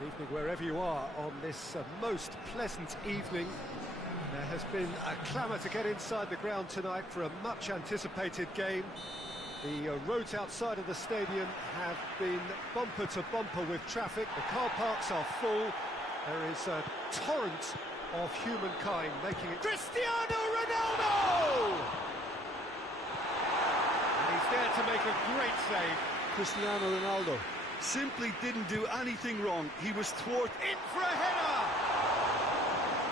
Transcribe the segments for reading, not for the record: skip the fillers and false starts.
Good evening wherever you are on this most pleasant evening. There has been a clamour to get inside the ground tonight for a much-anticipated game. The roads outside of the stadium have been bumper to bumper with traffic. The car parks are full. There is a torrent of humankind making it. Cristiano Ronaldo! And he's there to make a great save. Cristiano Ronaldo simply didn't do anything wrong. He was thwarted. In for a header!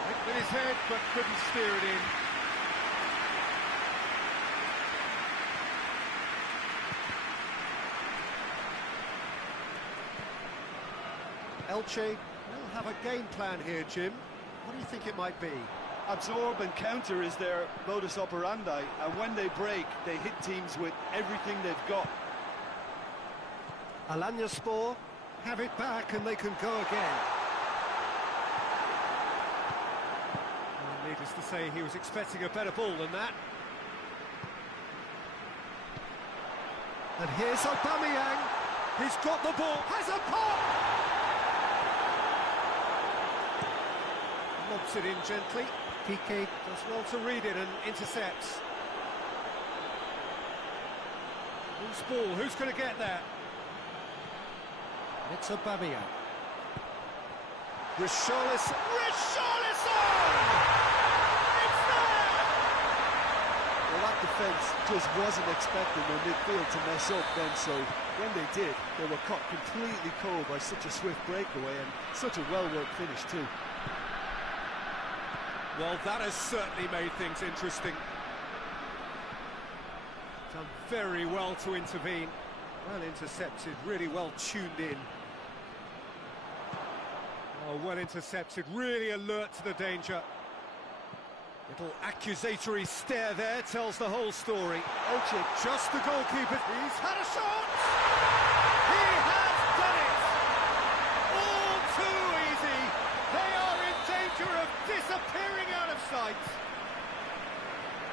Hit with his head, but couldn't steer it in. Elche will have a game plan here, Jim. What do you think it might be? Absorb and counter is their modus operandi, and when they break, they hit teams with everything they've got. Alanyaspor have it back and they can go again. Well, needless to say, he was expecting a better ball than that. And here's Aubameyang. He's got the ball, has a pop! Lobs it in gently. Kike does well to read it and intercepts. Who's ball? Who's going to get there? It's Aubameyang. Richarlison! It's there! Well, that defence just wasn't expecting their midfield to mess up then, so when they did, they were caught completely cold by such a swift breakaway and such a well-worked finish too. Well, that has certainly made things interesting. Done very well to intervene. Well intercepted, really well tuned in. Oh, well intercepted, really alert to the danger. Little accusatory stare there tells the whole story. Elche, just the goalkeeper. He's had a shot! He has done it! All too easy. They are in danger of disappearing out of sight.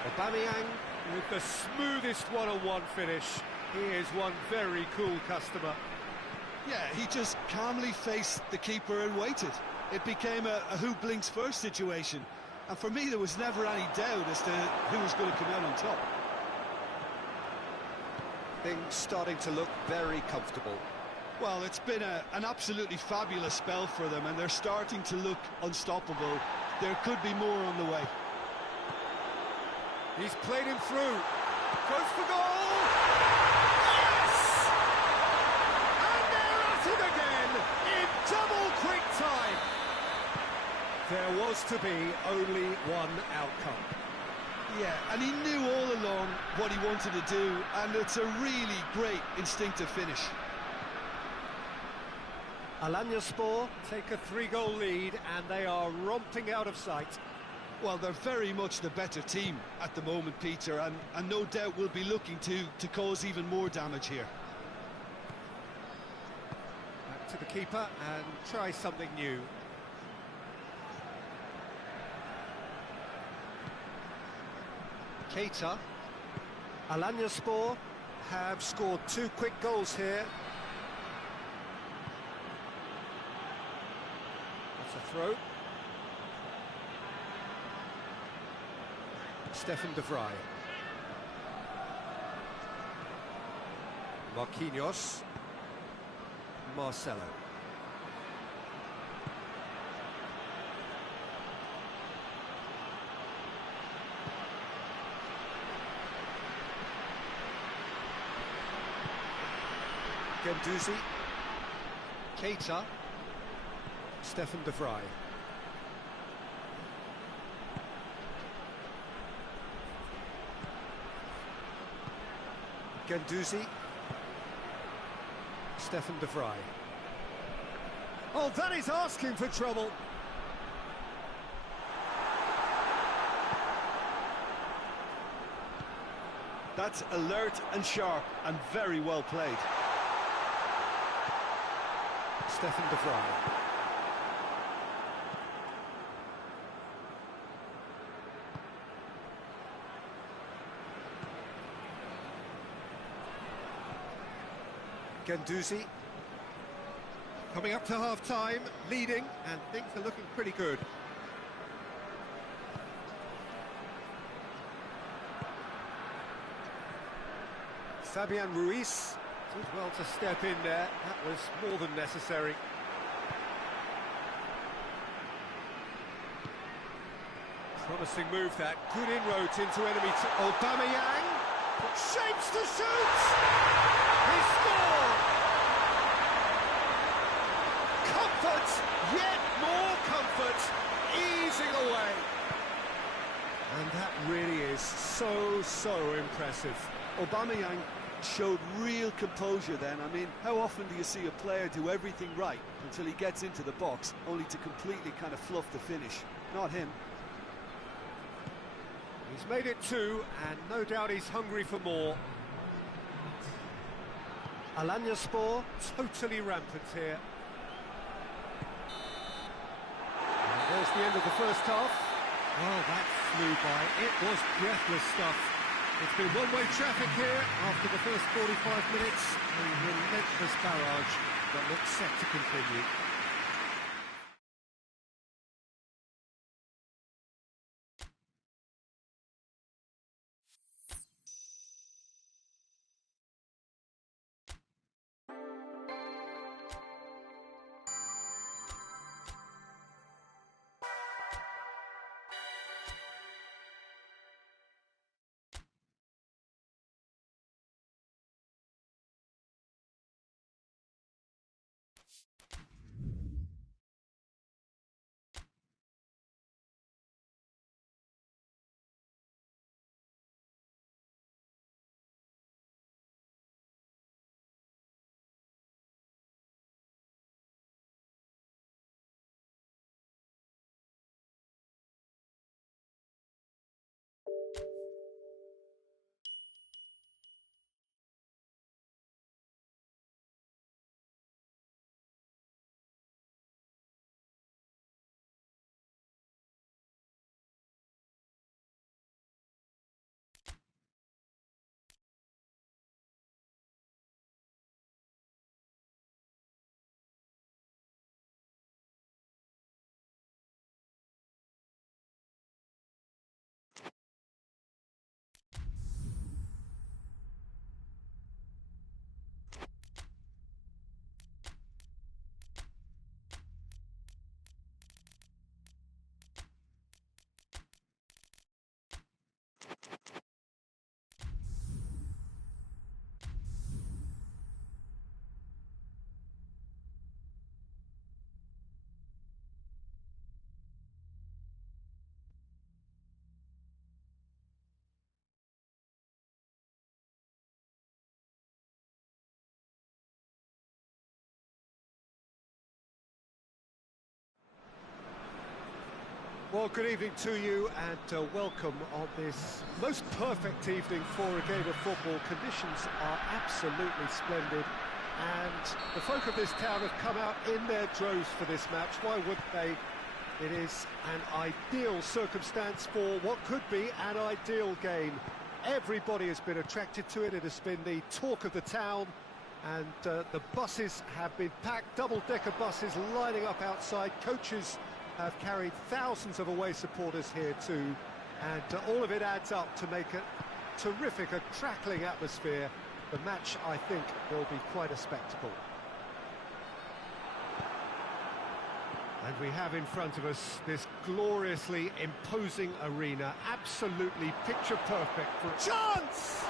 Aubameyang with the smoothest one-on-one finish. He is one very cool customer. Yeah, he just calmly faced the keeper and waited. It became a who blinks first situation. And for me, there was never any doubt as to who was going to come out on top. Things starting to look very comfortable. Well, it's been an absolutely fabulous spell for them, and they're starting to look unstoppable. There could be more on the way. He's played him through. Goes for goal! Again, in double quick time. There was to be only one outcome. Yeah, and he knew all along what he wanted to do, and it's a really great instinctive finish. Alanyaspor take a 3-goal lead, and they are romping out of sight. Well, they're very much the better team at the moment, Peter, and no doubt will be looking to cause even more damage here. To the keeper and try something new. Keita. Alanyaspor have scored 2 quick goals here. That's a throw. Stefan de Vrij. Marquinhos. Marcelo. Guendouzi. Keita. Stefan de Vrij. Guendouzi. Stefan de Vrij. Oh, that is asking for trouble. That's alert and sharp and very well played. Stefan de Vrij. Guendouzi. Coming up to half-time, leading, and things are looking pretty good. Fabian Ruiz did well to step in there. That was more than necessary. Promising move that. Good inroads into enemy. Aubameyang shapes to shoot. He scored. Comfort, yet more comfort, easing away. And that really is so impressive. Aubameyang showed real composure then. I mean, how often do you see a player do everything right until he gets into the box, only to completely kind of fluff the finish? Not him. He's made it 2, and no doubt he's hungry for more. Alanyaspor totally rampant here. And there's the end of the first half. Well, that flew by. It was breathless stuff. It's been one-way traffic here after the first 45 minutes. A relentless barrage that looks set to continue. Well, good evening to you, and welcome on this most perfect evening for a game of football. Conditions are absolutely splendid, and the folk of this town have come out in their droves for this match. Why wouldn't they? It is an ideal circumstance for what could be an ideal game. Everybody has been attracted to it. It has been the talk of the town, and the buses have been packed, double-decker buses lining up outside. Coaches have carried thousands of away supporters here too, and all of it adds up to make a terrific, a crackling atmosphere. The match, I think, will be quite a spectacle. And we have in front of us this gloriously imposing arena, absolutely picture perfect for a chance!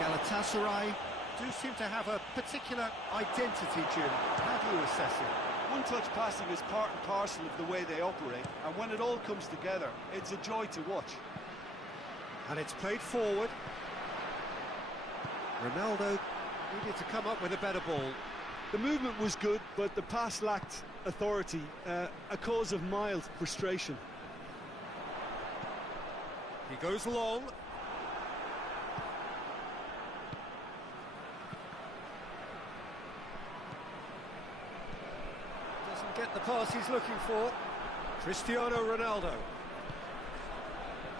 Galatasaray do seem to have a particular identity, Jim. How do you assess it? One-touch passing is part and parcel of the way they operate, and when it all comes together, it's a joy to watch. And it's played forward. Ronaldo needed to come up with a better ball. The movement was good, but the pass lacked authority, a cause of mild frustration. He goes long. Doesn't get the pass he's looking for. Cristiano Ronaldo.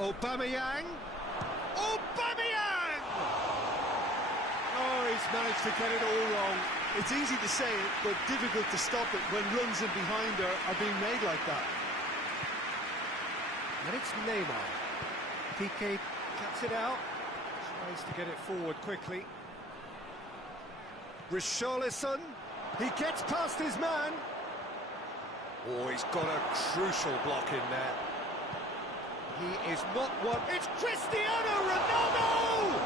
Aubameyang. Aubameyang! Oh, he's managed to get it all wrong. It's easy to say it, but difficult to stop it when runs in behind are being made like that. And it's Neymar. Piqué cuts it out, tries to get it forward quickly. Richarlison, he gets past his man. Oh, he's got a crucial block in there. He is not one. It's Cristiano Ronaldo!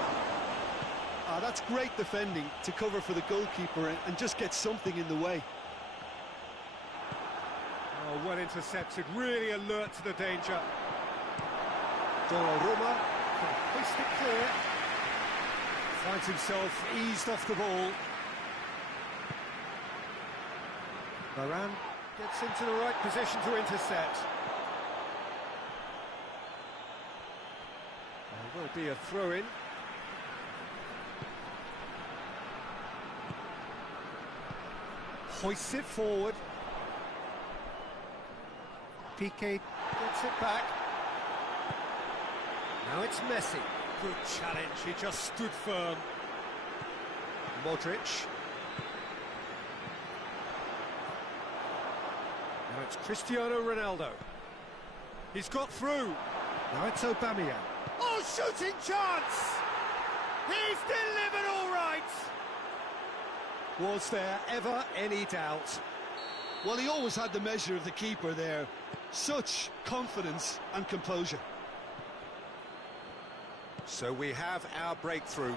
That's great defending to cover for the goalkeeper and just get something in the way. Oh, well intercepted, really alert to the danger. Donnarumma can hoist it clear. Finds himself eased off the ball. Varane gets into the right position to intercept. There will be a throw-in. Hoists it forward. Piqué gets it back. Now it's Messi. Good challenge, he just stood firm. Modric. Now it's Cristiano Ronaldo. He's got through. Now it's Aubameyang. Oh, shooting chance! He's delivered all right! Was there ever any doubt? Well, he always had the measure of the keeper there. Such confidence and composure. So we have our breakthrough.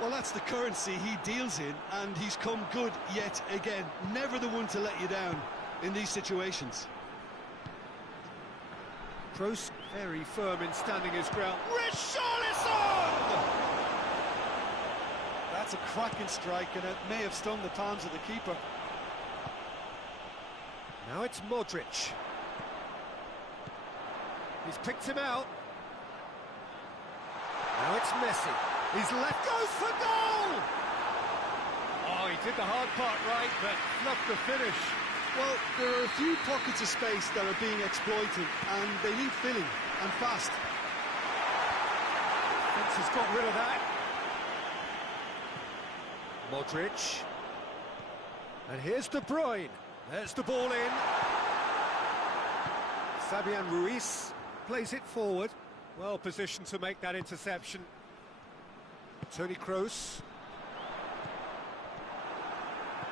Well, that's the currency he deals in, and he's come good yet again. Never the one to let you down in these situations. Kroos very firm in standing his ground. Richarlison! That's a cracking strike, and it may have stung the palms of the keeper. Now it's Modric. He's picked him out. Now it's Messi. He's left, goes for goal! Oh, he did the hard part right, but fluffed the finish. Well, there are a few pockets of space that are being exploited, and they need filling, and fast. Fence has got rid of that. Modric. And here's De Bruyne. There's the ball in. Fabian Ruiz plays it forward. Well positioned to make that interception. Toni Kroos.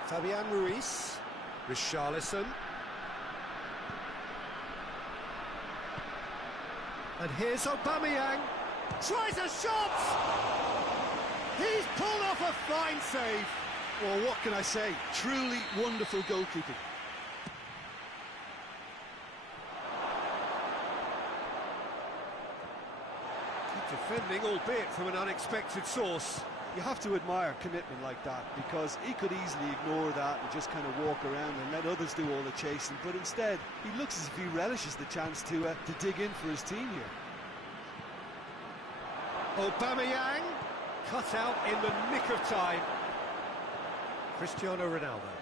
Fabian Ruiz. Richarlison. And here's Aubameyang. Tries a shot! He's pulled off a fine save. Well, what can I say? Truly wonderful goalkeeping. Defending, albeit from an unexpected source. You have to admire commitment like that, because he could easily ignore that and just kind of walk around and let others do all the chasing, but instead he looks as if he relishes the chance to dig in for his team here. Aubameyang cut out in the nick of time. Cristiano Ronaldo.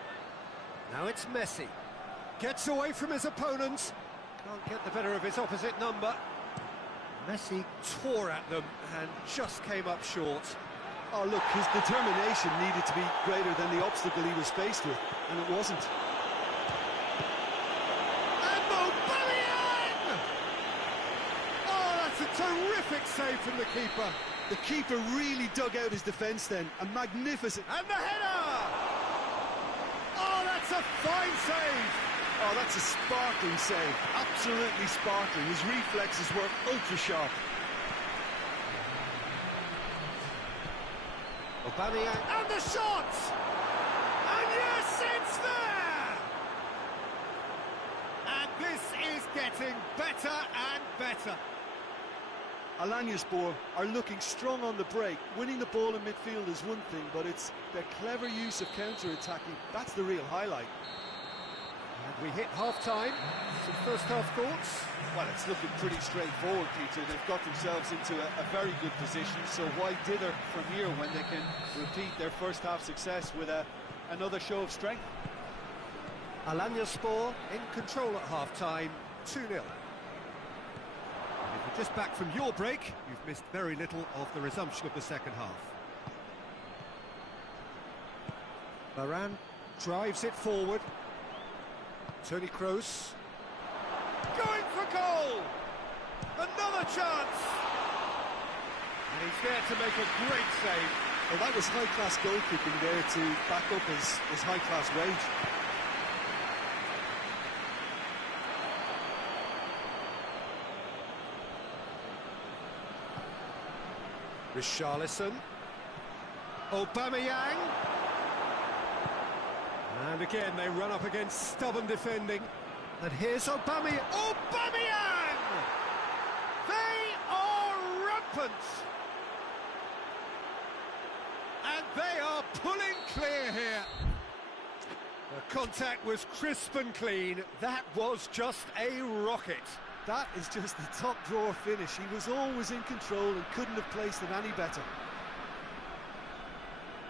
Now it's Messi. Gets away from his opponent. Can't get the better of his opposite number. Messi tore at them and just came up short. Oh, look, his determination needed to be greater than the obstacle he was faced with, and it wasn't. And Aubameyang! Oh, that's a terrific save from the keeper. The keeper really dug out his defence then, a magnificent... And the header! Oh, that's a fine save! Oh, that's a sparkling save, absolutely sparkling. His reflexes were ultra-sharp. Aubameyang, and the shot! And yes, it's there! And this is getting better and better. Alanyaspor are looking strong on the break. Winning the ball in midfield is one thing, but it's their clever use of counter-attacking. That's the real highlight. And we hit half-time. Some first-half thoughts? Well, it's looking pretty straightforward, Peter. They've got themselves into a very good position, so why dither from here when they can repeat their first-half success with another show of strength? Alanyaspor in control at half-time, 2-0. If you're just back from your break, you've missed very little of the resumption of the second half. Varane drives it forward. Toni Kroos. Going for goal! Another chance! And he's there to make a great save. Well, that was high-class goalkeeping there to back up his high-class wage. Richarlison. Aubameyang. And again they run up against stubborn defending. And here's Aubameyang. Aubameyang! They are rampant! And they are pulling clear here. The contact was crisp and clean. That was just a rocket. That is just the top drawer finish. He was always in control and couldn't have placed it any better.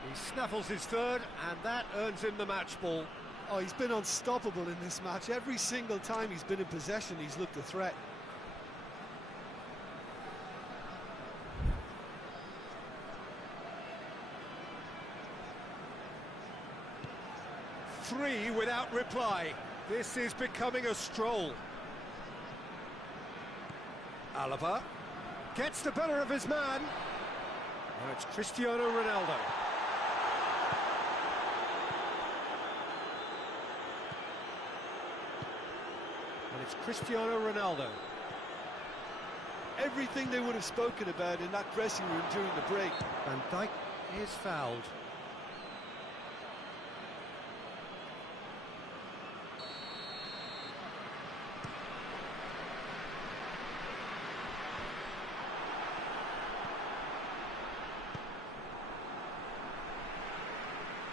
He snaffles his third, and that earns him the match ball. Oh, he's been unstoppable in this match. Every single time he's been in possession, he's looked a threat. Three without reply. This is becoming a stroll. Alaba gets the better of his man. Now it's Cristiano Ronaldo. And it's Cristiano Ronaldo. Everything they would have spoken about in that dressing room during the break. Van Dijk is fouled.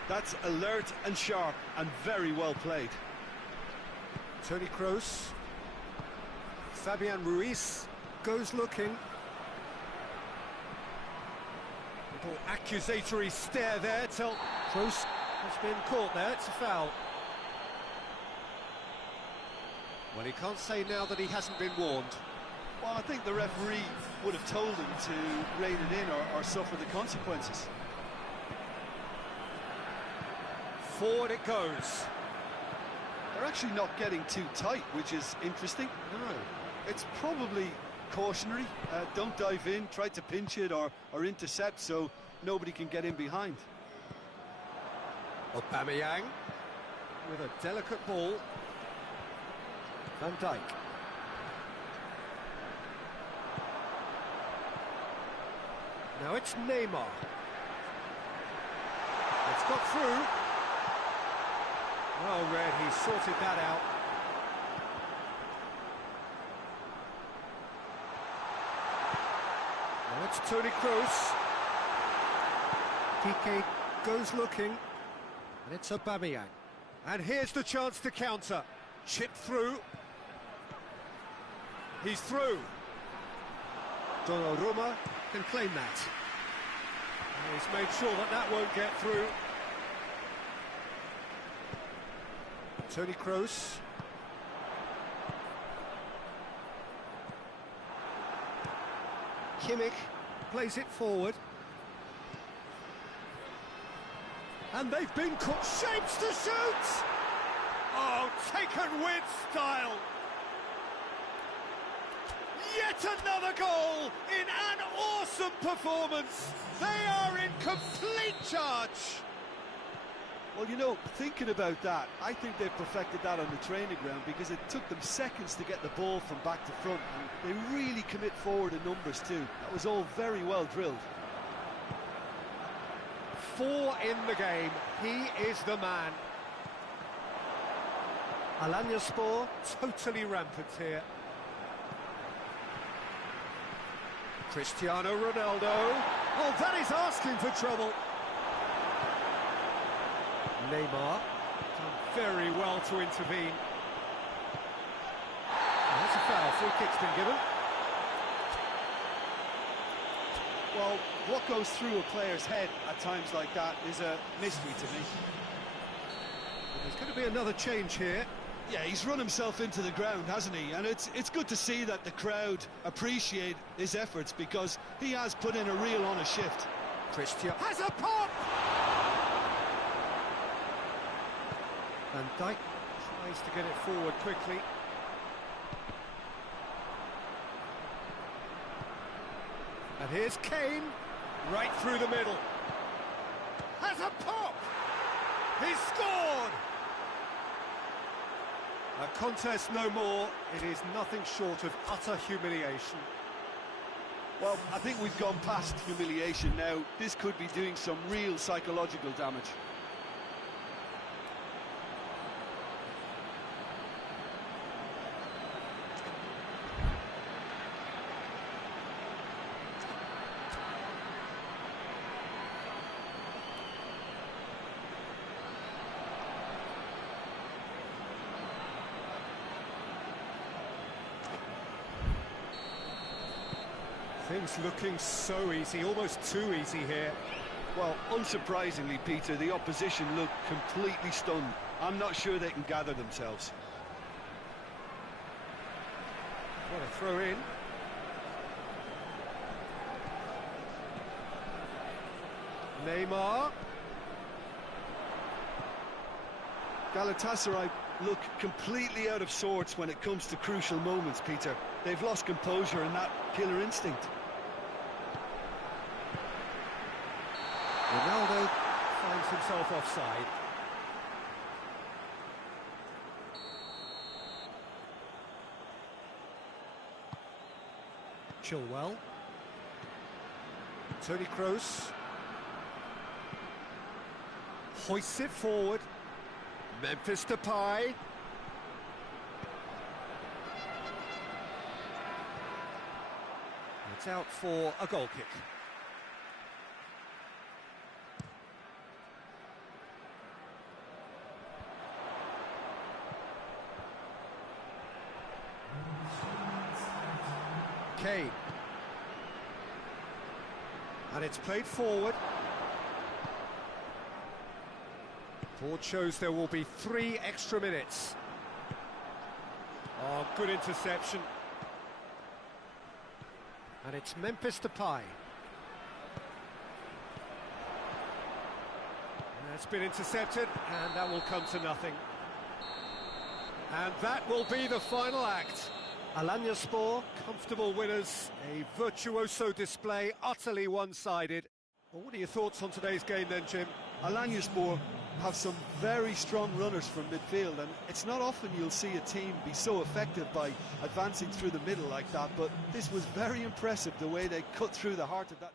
That's alert and sharp and very well played. Toni Kroos. Fabian Ruiz goes looking. Little accusatory stare there till Kroos has been caught there. It's a foul. Well, he can't say now that he hasn't been warned. Well, I think the referee would have told him to rein it in or suffer the consequences. Forward it goes. They're actually not getting too tight, which is interesting. No. It's probably cautionary. Don't dive in, try to pinch it or intercept so nobody can get in behind. Aubameyang with a delicate ball. Van Dijk. Now it's Neymar. It's got through. Well read, he sorted that out. Now it's Toni Kroos. Kike goes looking, and it's Aubameyang. And here's the chance to counter. Chip through. He's through. Donnarumma can claim that. And he's made sure that that won't get through. Toni Kroos. Kimmich plays it forward. And they've been caught. Shapes to shoot! Oh, taken with style. Yet another goal in an awesome performance. They are in complete charge. Well, you know, thinking about that, I think they've perfected that on the training ground because it took them seconds to get the ball from back to front. And they really commit forward in numbers too. That was all very well drilled. 4 in the game. He is the man. Alanyaspor totally rampant here. Cristiano Ronaldo. Oh, that is asking for trouble. Neymar done very well to intervene. Oh, that's a foul. Free kick's been given. Well, what goes through a player's head at times like that is a mystery to me. There's going to be another change here. Yeah, he's run himself into the ground, hasn't he? And it's good to see that the crowd appreciate his efforts because he has put in a real honest shift. Cristiano has a pop! Van Dijk tries to get it forward quickly. And here's Kane, right through the middle. Has a pop! He's scored! A contest no more. It is nothing short of utter humiliation. Well, I think we've gone past humiliation now. This could be doing some real psychological damage. Things looking so easy, almost too easy here. Well, unsurprisingly, Peter, the opposition look completely stunned. I'm not sure they can gather themselves. What a throw in. Neymar. Galatasaray look completely out of sorts when it comes to crucial moments, Peter. They've lost composure and that killer instinct. Ronaldo finds himself offside. Chilwell. Toni Kroos. Hoists it forward. Memphis Depay. It's out for a goal kick. Kane. And it's played forward. Board shows there will be 3 extra minutes. Oh, good interception. And it's Memphis Depay. That's been intercepted, and that will come to nothing. And that will be the final act. Alanyaspor, comfortable winners, a virtuoso display, utterly one-sided. Well, what are your thoughts on today's game then, Jim? Alanyaspor have some very strong runners from midfield, and it's not often you'll see a team be so effective by advancing through the middle like that, but this was very impressive, the way they cut through the heart of that.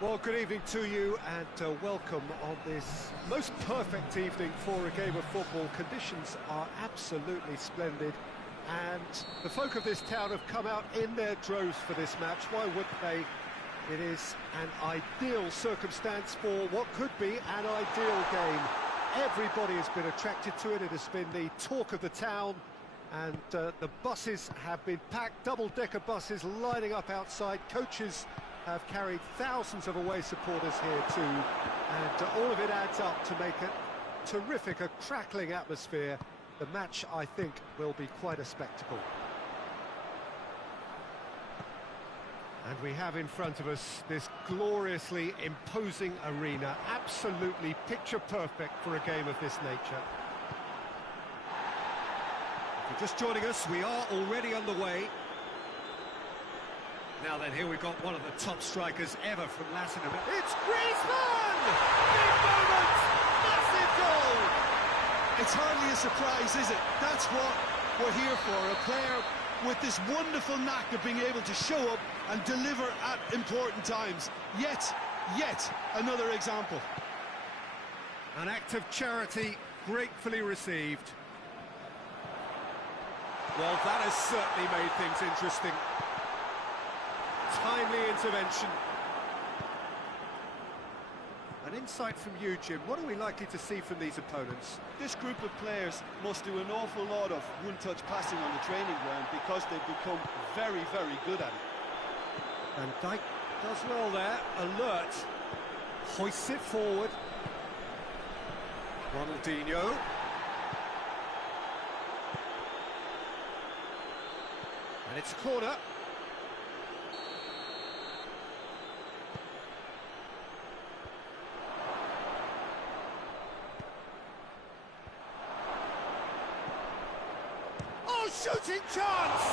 Well, good evening to you and welcome on this most perfect evening for a game of football. Conditions are absolutely splendid and the folk of this town have come out in their droves for this match. Why wouldn't they? It is an ideal circumstance for what could be an ideal game. Everybody has been attracted to it. It has been the talk of the town and the buses have been packed, double-decker buses lining up outside. Coaches have carried thousands of away supporters here too, and all of it adds up to make it terrific, a crackling atmosphere. The match, I think, will be quite a spectacle. And we have in front of us this gloriously imposing arena, absolutely picture perfect for a game of this nature. If you're just joining us, we are already on the way. Now then, here we've got one of the top strikers ever from Latin America. It's Griezmann! Big moment! Massive goal! It's hardly a surprise, is it? That's what we're here for, a player with this wonderful knack of being able to show up and deliver at important times. Yet another example. An act of charity gratefully received. Well, that has certainly made things interesting. Timely intervention. An insight from you, Jim. What are we likely to see from these opponents? This group of players must do an awful lot of one-touch passing on the training ground because they've become very, very good at it. And Dyke does well there, alert. Hoists it forward. Ronaldinho. And it's a corner. Oh, shooting chance!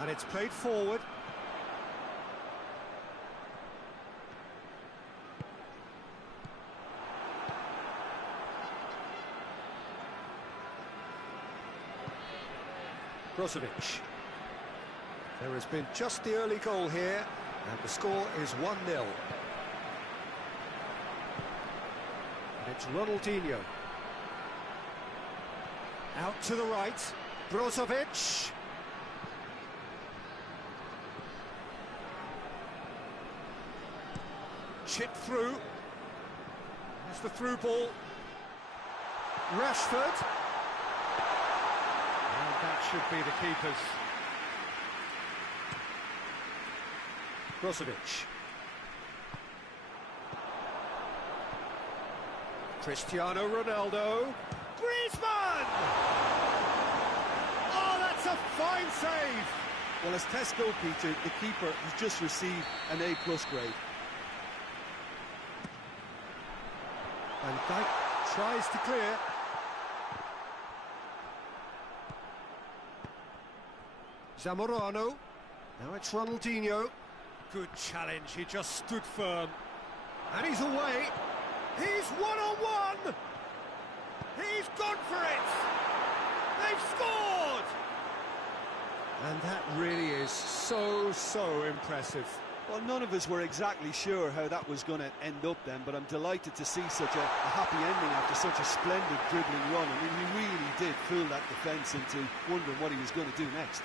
And it's played forward. Brozovic. There has been just the early goal here, and the score is 1-0. And it's Ronaldinho. Out to the right, Brozovic. Chipped through. There's the through ball. Rashford. And that should be the keepers. Brozovic. Cristiano Ronaldo. Griezmann! Oh, that's a fine save! Well, as test goalkeeper, the keeper has just received an A+ grade. And Dyke tries to clear. Zamorano. Now it's Ronaldinho. Good challenge, he just stood firm. And he's away. He's one-on-one! He's gone for it! They've scored! And that really is so impressive. Well, none of us were exactly sure how that was going to end up then, but I'm delighted to see such a happy ending after such a splendid dribbling run. I mean, he really did fool that defence into wondering what he was going to do next.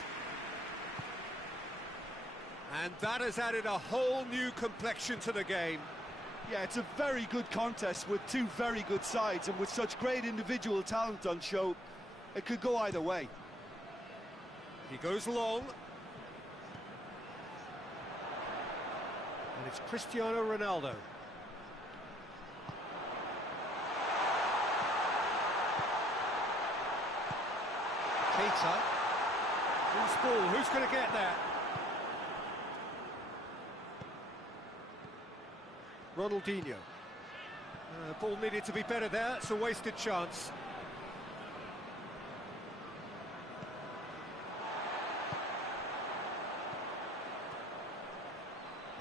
And that has added a whole new complexion to the game. Yeah, it's a very good contest with two very good sides, and with such great individual talent on show, it could go either way. He goes long. And it's Cristiano Ronaldo. Keita. Who's ball? Who's going to get that? Ronaldinho. Ball needed to be better there. It's a wasted chance.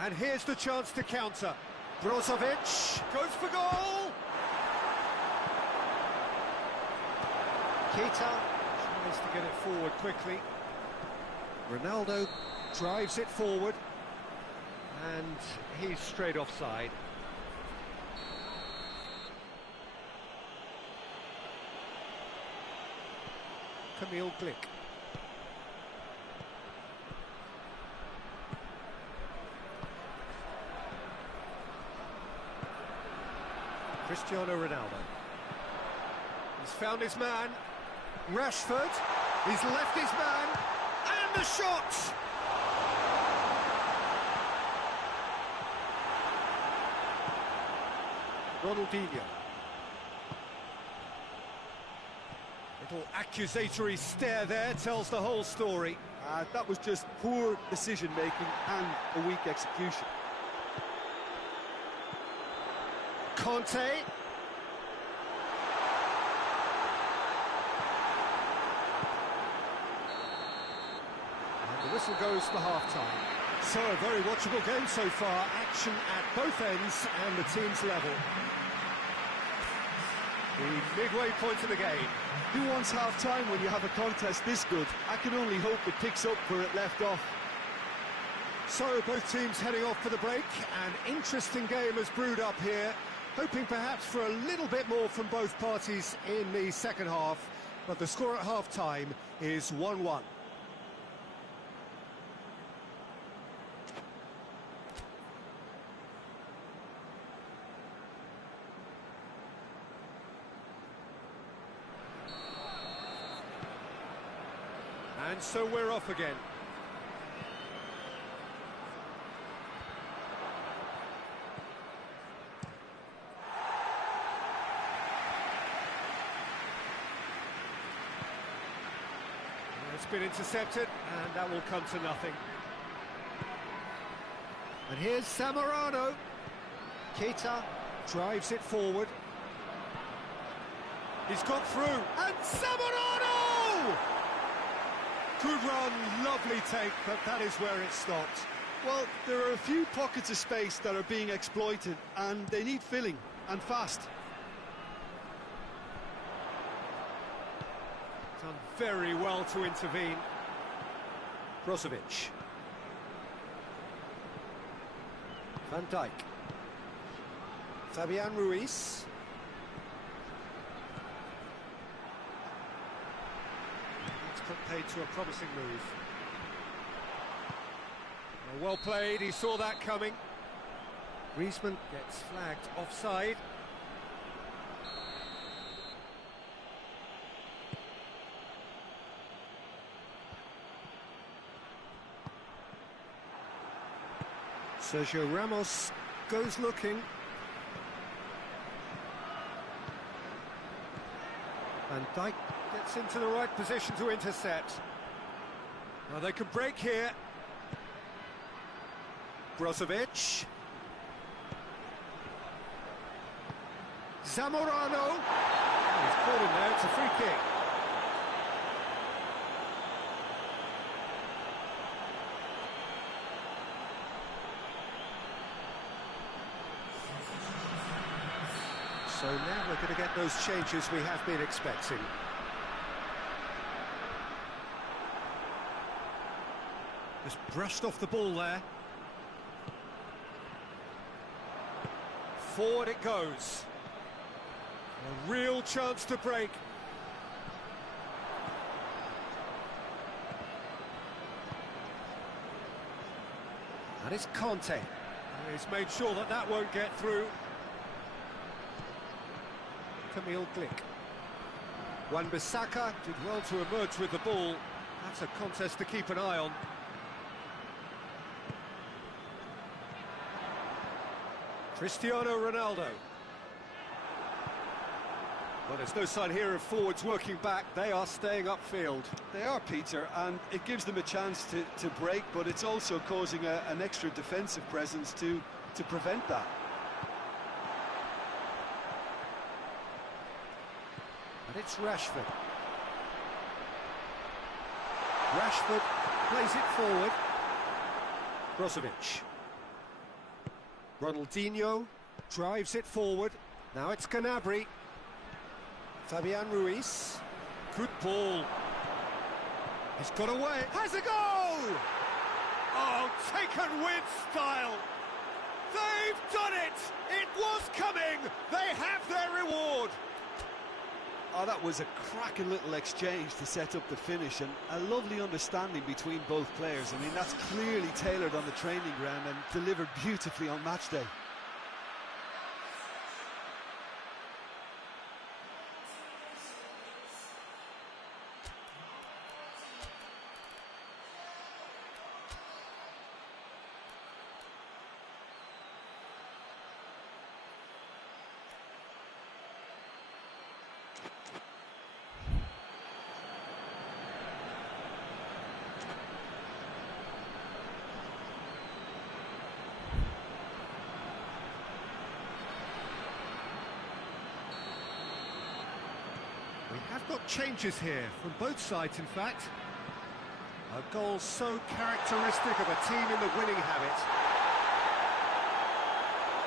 And here's the chance to counter. Brozovic goes for goal! Keita tries to get it forward quickly. Ronaldo drives it forward. And he's straight offside. Myclub. Cristiano Ronaldo. He's found his man. Rashford. He's left his man. And the shot! Ronaldinho. Little accusatory stare there tells the whole story. That was just poor decision-making and a weak execution. Conte. And the whistle goes for half-time. So, a very watchable game so far. Action at both ends and the team's level. The midway point of the game. Who wants half-time when you have a contest this good? I can only hope it picks up where it left off. So, both teams heading off for the break. An interesting game has brewed up here. Hoping perhaps for a little bit more from both parties in the second half. But the score at half-time is 1-1. And so we're off again. It's been intercepted, and that will come to nothing. And here's Zamorano. Keita drives it forward. He's got through, and Zamorano! Good run, lovely take, but that is where it stopped. Well, there are a few pockets of space that are being exploited, and they need filling, and fast. Done very well to intervene. Brozovic. Van Dijk. Fabian Ruiz. Paid to a promising move. Well played, he saw that coming. Griezmann gets flagged offside. Sergio Ramos goes looking. Van Dijk gets into the right position to intercept. Now they can break here. Brozovic. Zamorano. He's caught him there, it's a free kick. So now we're going to get those changes we have been expecting. Just brushed off the ball there. Forward it goes. A real chance to break. And it's Conte. He's made sure that that won't get through. Myclub. Wan-Bissaka did well to emerge with the ball. That's a contest to keep an eye on. Cristiano Ronaldo. Well, there's no sign here of forwards working back. They are staying upfield. They are, Peter, and it gives them a chance to break, but it's also causing an extra defensive presence to prevent that. And it's Rashford. Rashford plays it forward. Brozovic. Ronaldinho drives it forward. Now it's Gnabry. Fabian Ruiz. Good ball. He's got away. Has a goal! Oh, taken with style. They've done it! It was coming! They have their reward! Oh, that was a cracking little exchange to set up the finish, and a lovely understanding between both players. I mean, that's clearly tailored on the training ground and delivered beautifully on match day. We have got changes here, from both sides in fact. A goal so characteristic of a team in the winning habit.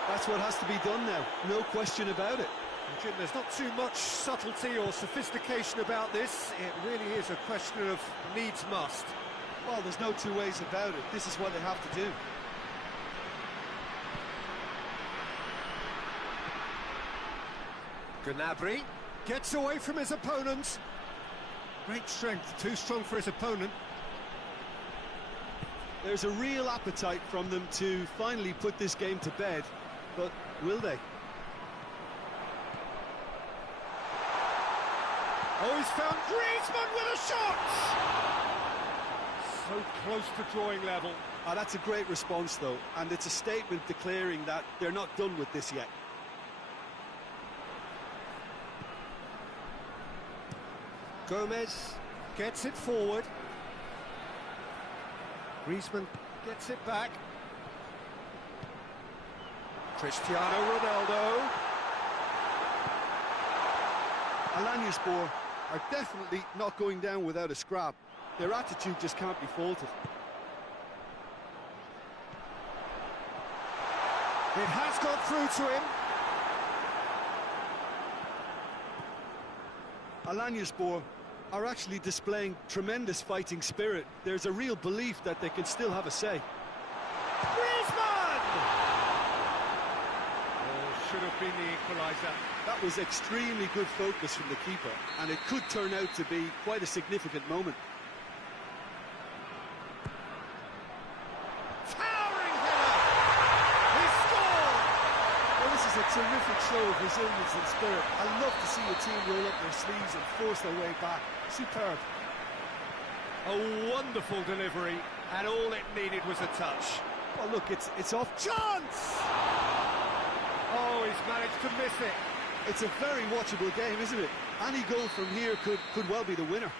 That's what has to be done now, no question about it. And Jim, there's not too much subtlety or sophistication about this. It really is a question of needs must. Well, there's no two ways about it. This is what they have to do. Gnabry gets away from his opponent. Great strength, too strong for his opponent. There's a real appetite from them to finally put this game to bed, but will they? Oh, he's found Griezmann with a shot! So close to drawing level. Oh, that's a great response, though, and it's a statement declaring that they're not done with this yet. Gomez gets it forward. Griezmann gets it back. Cristiano Ronaldo. Alanyaspor are definitely not going down without a scrap. Their attitude just can't be faulted. It has got through to him. Alanyaspor are actually displaying tremendous fighting spirit. There's a real belief that they can still have a say. Griezmann! Oh, should have been the equaliser. That was extremely good focus from the keeper, and it could turn out to be quite a significant moment. Towering header! He scored! Well, this is a terrific show of resilience and spirit. I love to see a team roll up their sleeves and force their way back. Superb. A wonderful delivery, and all it needed was a touch. Well, look, it's off. Chance! Oh, he's managed to miss it. It's a very watchable game, isn't it? Any goal from here could well be the winner.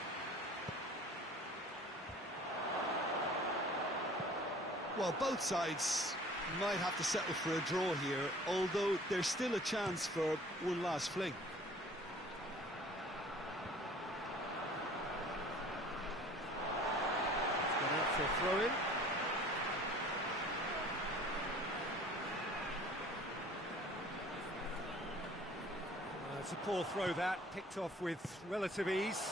Well, both sides might have to settle for a draw here, although there's still a chance for one last fling. Got out for a throw-in. It's a poor throw that, picked off with relative ease.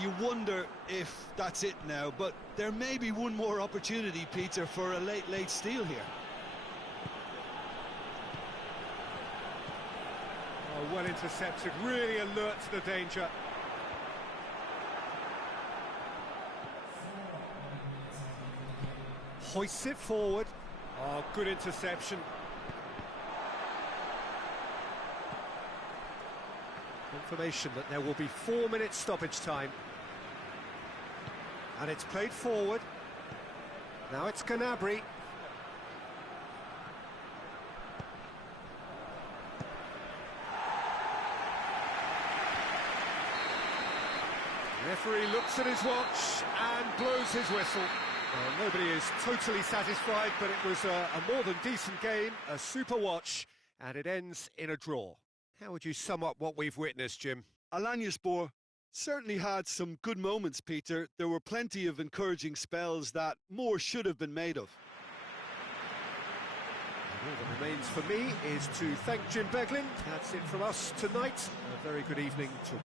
You wonder if that's it now, but there may be one more opportunity, Peter, for a late steal here. Oh, well intercepted, really alert to the danger. Hoists it forward. Oh, good interception. Confirmation that there will be 4 minutes stoppage time. And it's played forward. Now it's Gnabry. Referee looks at his watch and blows his whistle. Well, nobody is totally satisfied, but it was a more than decent game, a super watch, and it ends in a draw. How would you sum up what we've witnessed, Jim? Alanyaspor Certainly had some good moments, Peter. There were plenty of encouraging spells that more should have been made of. All that remains for me is to thank Jim Beglin. That's it from us tonight. A very good evening to